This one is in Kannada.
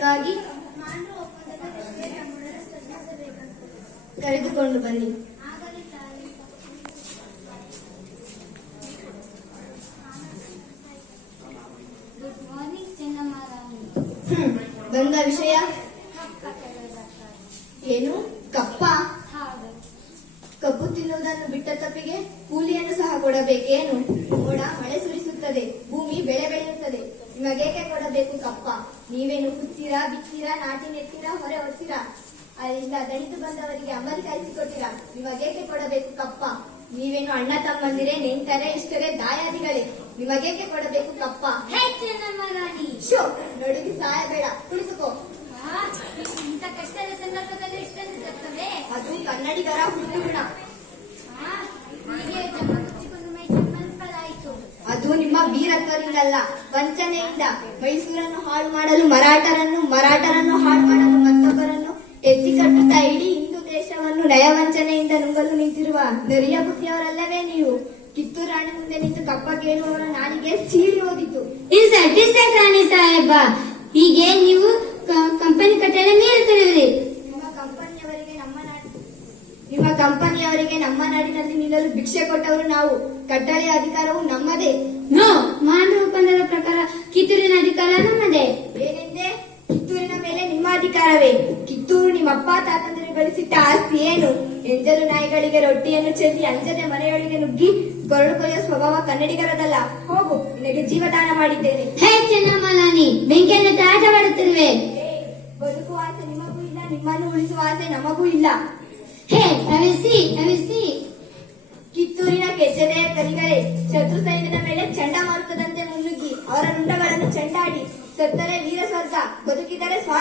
ಮಾಡಬೇಕಾಗಿ ಕರೆದುಕೊಂಡು ಬನ್ನಿ. ಗುಡ್ ಮಾರ್ನಿಂಗ್ ಚೆನ್ನಮ್ಮ ರಾಣಿ. ಬಂದ ವಿಷಯ ಏನು? ಕಪ್ಪ? ಕಬ್ಬು ತಿನ್ನುವುದನ್ನು ಬಿಟ್ಟ ತಪ್ಪಿಗೆ ಕೂಲಿಯನ್ನು ಸಹ ಕೊಡಬೇಕೇನು? ಮೋಡ ಮಳೆ ಸುರಿಸುತ್ತದೆ, ಭೂಮಿ ಬೆಳೆ ಬೆಳೆಯುತ್ತದೆ, ನಿಮಗೇಕೆ ಕೊಡಬೇಕು ಕಪ್ಪ? ನೀವೇನು ಹುತ್ತೀರಾ, ಬಿತ್ತೀರಾ, ನಾಟಿ ನೆತ್ತೀರಾ, ಹೊರೆ ಹೊತ್ತೀರಾ? ಅಲ್ಲಿಂದ ದಣಿದು ಬಂದವರಿಗೆ ಅಂಬಲಿ ಕಾಯಿಸಿಕೊಟ್ಟಿರಾ? ನಿಮಗೇಕೆ ಕೊಡಬೇಕು ಕಪ್ಪ? ನೀವೇನು ಅಣ್ಣ ತಮ್ಮಂದಿರೇ, ನೆಂಟರೇ, ಇಷ್ಟರೇ, ದಾಯಾದಿಗಳೇ? ನಿಮಗೇಕೆ ಕೊಡಬೇಕು ಕಪ್ಪ? ಚೆನ್ನಮ್ಮ ರಾಣಿ, ಶೋ ನಡುಗಿ ಸಾಯಬೇಡ, ಕುಳಿತುಕೋ. ಇಂಥ ಕಷ್ಟದ ಸಂದರ್ಭದಲ್ಲಿ ಇಷ್ಟೊಂದು ತಪ್ಪವೇ? ಅದು ಕನ್ನಡಿಗರ ಹುಟ್ಟುಗುಣ. ಹೀಗೆ ಜಮ್ಮ ಮುಚ್ಚಿಕೊಂಡು ಮೈ ಜಮ್ಮಲ್ಪದಾಯಿತು. ಅದು ನಿಮ್ಮ ವೀರತ್ವದಿಂದಲ್ಲ, ವಂಚನೆಯಿಂದ. ಮೈಸೂರನ್ನು ಹಾಳು ಮಾಡಲು ಮರಾಠರನ್ನು, ಮರಾಠರನ್ನು ಹಾಳು ಮಾಡಲು ಮತ್ತೊಬ್ಬರನ್ನು ಎತ್ತಿ ಕಟ್ಟುತ್ತಾ ಇಡೀ ಹಿಂದೂ ದೇಶವನ್ನು ನಯವಂಚನೆಯಿಂದ ನುಂಗಲು ನಿಂತಿರುವ ನೆರೆಯ ಬುದ್ಧಿಯವರಲ್ಲವೇ ನೀವು? ಕಿತ್ತೂರು ರಾಣಿ ಮುಂದೆ ನಿಂತು ಕಪ್ಪ ಕೇಳುವವರ ನಾಲಿಗೆ ಸೀಳಿ ಹೋದಿತು. ರಾಣಿ ಸಾಹೇಬ, ಹೀಗೆ ನೀವು ಕಂಪನಿ ಕಟ್ಟಡ ಮೀರುತ್ತಿರುವಿರಿ. ನಿಮ್ಮ ಕಂಪನಿಯವರಿಗೆ ನಮ್ಮ ನಾಡಿನಲ್ಲಿ ನಿಲ್ಲಲು ಭಿಕ್ಷೆ ಕೊಟ್ಟವರು ನಾವು. ಕಟ್ಟಳೆಯ ಅಧಿಕಾರವು ನಮ್ಮದೇ. ನೋ, ಮಾಂಡ್ರ ಒಪ್ಪಂದದ ಪ್ರಕಾರ ಕಿತ್ತೂರಿನ ಅಧಿಕಾರ ನಮ್ಮದೇ. ಏನೆಂದೆ? ಕಿತ್ತೂರಿನ ಮೇಲೆ ನಿಮ್ಮ ಅಧಿಕಾರವೇ? ಕಿತ್ತೂರು ನಿಮ್ಮಪ್ಪ ತಾತಂದಿರು ಗಳಿಸಿಟ್ಟ ಆಸ್ತಿ ಏನು? ಎಂಜಲು ನಾಯಿಗಳಿಗೆ ರೊಟ್ಟಿಯನ್ನು ಚೆಲ್ಲಿ ಅಂಜದೆ ಮನೆಯೊಳಗೆ ನುಗ್ಗಿ ಕೊರಡು ಕೊಯ್ಯೋ ಸ್ವಭಾವ ಕನ್ನಡಿಗರದಲ್ಲ. ಹೋಗು, ನಿನಗೆ ಜೀವದಾನ ಮಾಡಿದ್ದೇನೆ. ಹೇ ಚೆನ್ನಮ್ಮ ರಾಣಿ, ಬೆಂಕಿಯನ್ನು ಆಟವಾಡುತ್ತಿರುವೆ. ಬದುಕುವ ಆಸೆ ನಿಮಗೂ ಇಲ್ಲ, ನಿಮ್ಮನ್ನು ಉಳಿಸುವ ಆಸೆ ನಮಗೂ ಇಲ್ಲ. ಹೇ ನವಿಸಿ. ಕಿತ್ತೂರಿನ ಕೆಚ್ಚೆದೆಯ ಕರಿಗಳೇ, ಶತ್ರು ಸೈನ್ಯದ ಮೇಲೆ ಚಂಡಮಾರುತದಂತೆ ಮುನ್ನುಗ್ಗಿ ಅವರ ರುಂಡಗಳನ್ನು ಚೆಂಡಾಡಿ, ಸತ್ತರೆ ವೀರ ಸ್ವರ್ಗ, ಬದುಕಿದರೆ ಸ್ವಾರ್ಥ